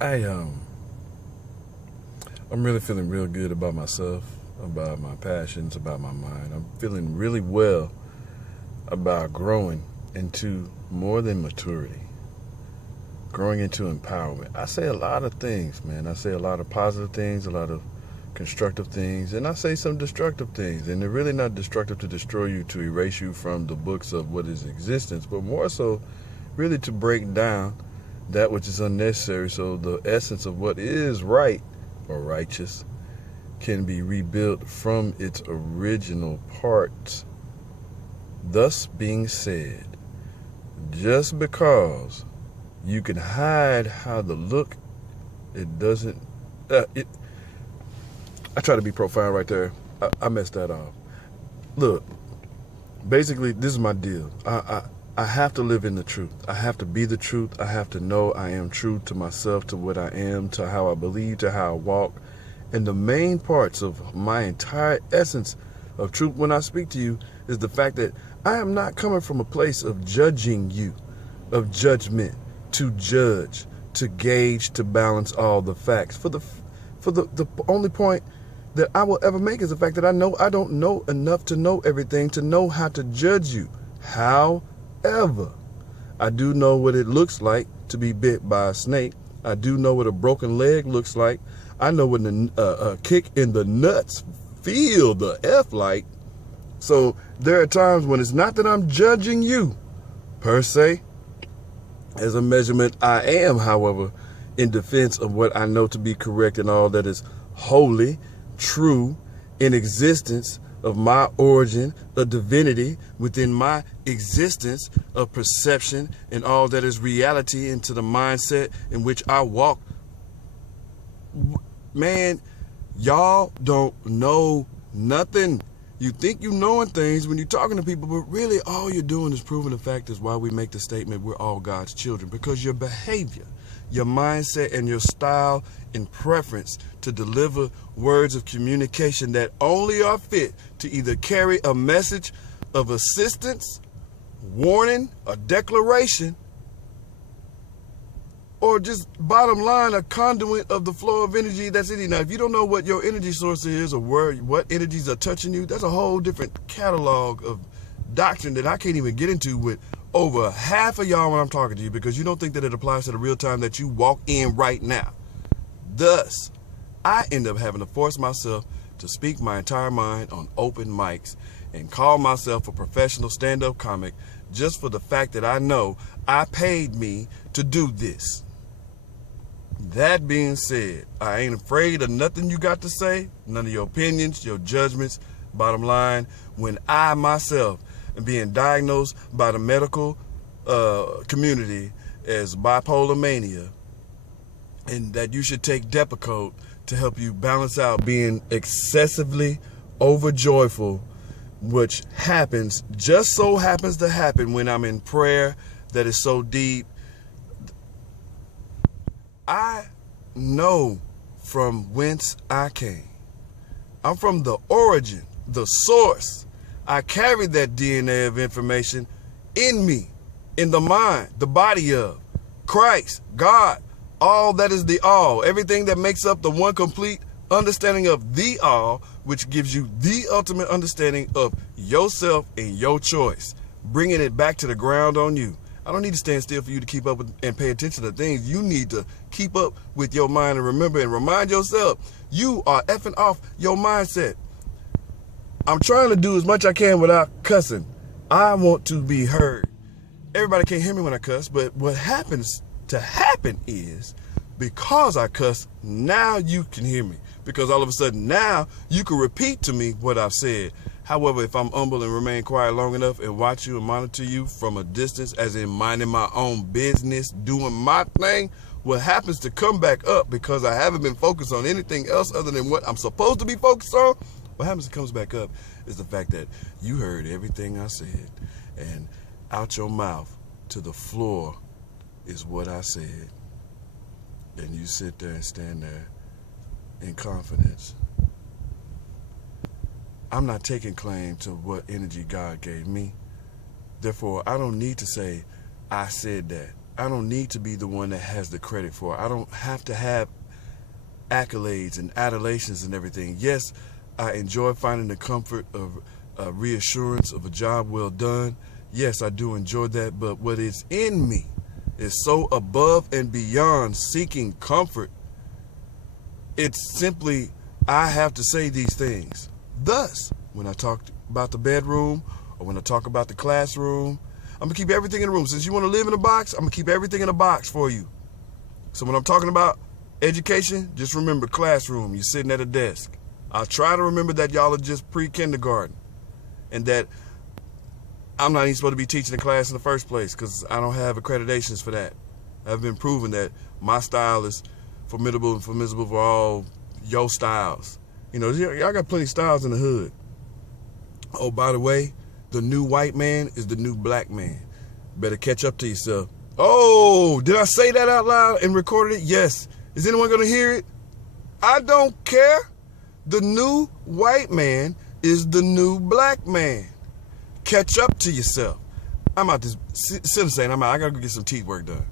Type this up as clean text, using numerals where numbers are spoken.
I I'm really feeling real good about myself, about my passions, about my mind. I'm feeling really well about growing into more than maturity, growing into empowerment. I say a lot of things, man. I say a lot of positive things, a lot of constructive things, and I say some destructive things. And they're really not destructive to destroy you, to erase you from the books of what is existence, but more so really to break down that which is unnecessary so the essence of what is right or righteous can be rebuilt from its original parts. Thus being said, just because you can hide how the look, it doesn't. I try to be profound right there. I messed that off. Look, basically, this is my deal. I have to live in the truth. I have to be the truth. I have to know I am true to myself, to what I am, to how I believe, to how I walk. And the main parts of my entire essence of truth when I speak to you is the fact that I am not coming from a place of judging you, of judgment, to judge, to gauge, to balance all the facts. For the only point that I will ever make is the fact that I know I don't know enough to know everything, to know how to judge you. However, I do know what it looks like to be bit by a snake. I do know what a broken leg looks like. I know what a kick in the nuts feel the F like. So there are times when it's not that I'm judging you, per se. As a measurement, I am, however, in defense of what I know to be correct and all that is holy, true, in existence, of my origin, a divinity within my existence, of perception, and all that is reality into the mindset in which I walk. Man, y'all don't know nothing. You think you knowing things when you're talking to people, but really all you're doing is proving the fact is why we make the statement we're all God's children, because your behavior, your mindset, and your style and preference to deliver words of communication that only are fit to either carry a message of assistance, warning, a declaration, or just bottom line, a conduit of the flow of energy that's in you. Now, if you don't know what your energy source is or what energies are touching you, that's a whole different catalog of doctrine that I can't even get into with over half of y'all when I'm talking to you, because you don't think that it applies to the real time that you walk in right now. Thus, I end up having to force myself to speak my entire mind on open mics and call myself a professional stand-up comic just for the fact that I know I paid me to do this. That being said, I ain't afraid of nothing you got to say, none of your opinions, your judgments. Bottom line, when I myself am being diagnosed by the medical community as bipolar mania, and that you should take Depakote to help you balance out being excessively overjoyful, which just so happens to happen when I'm in prayer that is so deep. I know from whence I came. I'm from the origin, the source. I carry that DNA of information in me, in the mind, the body of Christ, God, all that is the all, everything that makes up the one complete understanding of the all, which gives you the ultimate understanding of yourself and your choice, bringing it back to the ground on you. I don't need to stand still for you to keep up with and pay attention to things. You need to keep up with your mind and remember and remind yourself you are effing off your mindset. I'm trying to do as much I can without cussing. I want to be heard. Everybody can't hear me when I cuss, but what happens to happen is because I cuss, now you can hear me. Because all of a sudden now you can repeat to me what I've said. However, if I'm humble and remain quiet long enough and watch you and monitor you from a distance, as in minding my own business, doing my thing, what happens to come back up because I haven't been focused on anything else other than what I'm supposed to be focused on, what happens to comes back up is the fact that you heard everything I said, and out your mouth to the floor is what I said. And you sit there and stand there in confidence. I'm not taking claim to what energy God gave me. Therefore, I don't need to say, I said that. I don't need to be the one that has the credit for it. I don't have to have accolades and adulations and everything. Yes, I enjoy finding the comfort of reassurance of a job well done. Yes, I do enjoy that, but what is in me is so above and beyond seeking comfort. It's simply, I have to say these things. Thus, when I talk about the bedroom or when I talk about the classroom, I'm going to keep everything in the room. Since you want to live in a box, I'm going to keep everything in a box for you. So when I'm talking about education, just remember classroom. You're sitting at a desk. I'll try to remember that y'all are just pre-kindergarten and that I'm not even supposed to be teaching the class in the first place because I don't have accreditations for that. I've been proven that my style is formidable and formidable for all your styles. You know, y'all got plenty of styles in the hood. Oh, by the way, the new white man is the new black man. Better catch up to yourself. Oh, did I say that out loud and recorded it? Yes. Is anyone going to hear it? I don't care. The new white man is the new black man. Catch up to yourself. I'm out this. Citizen, I'm out. I got to go get some teeth work done.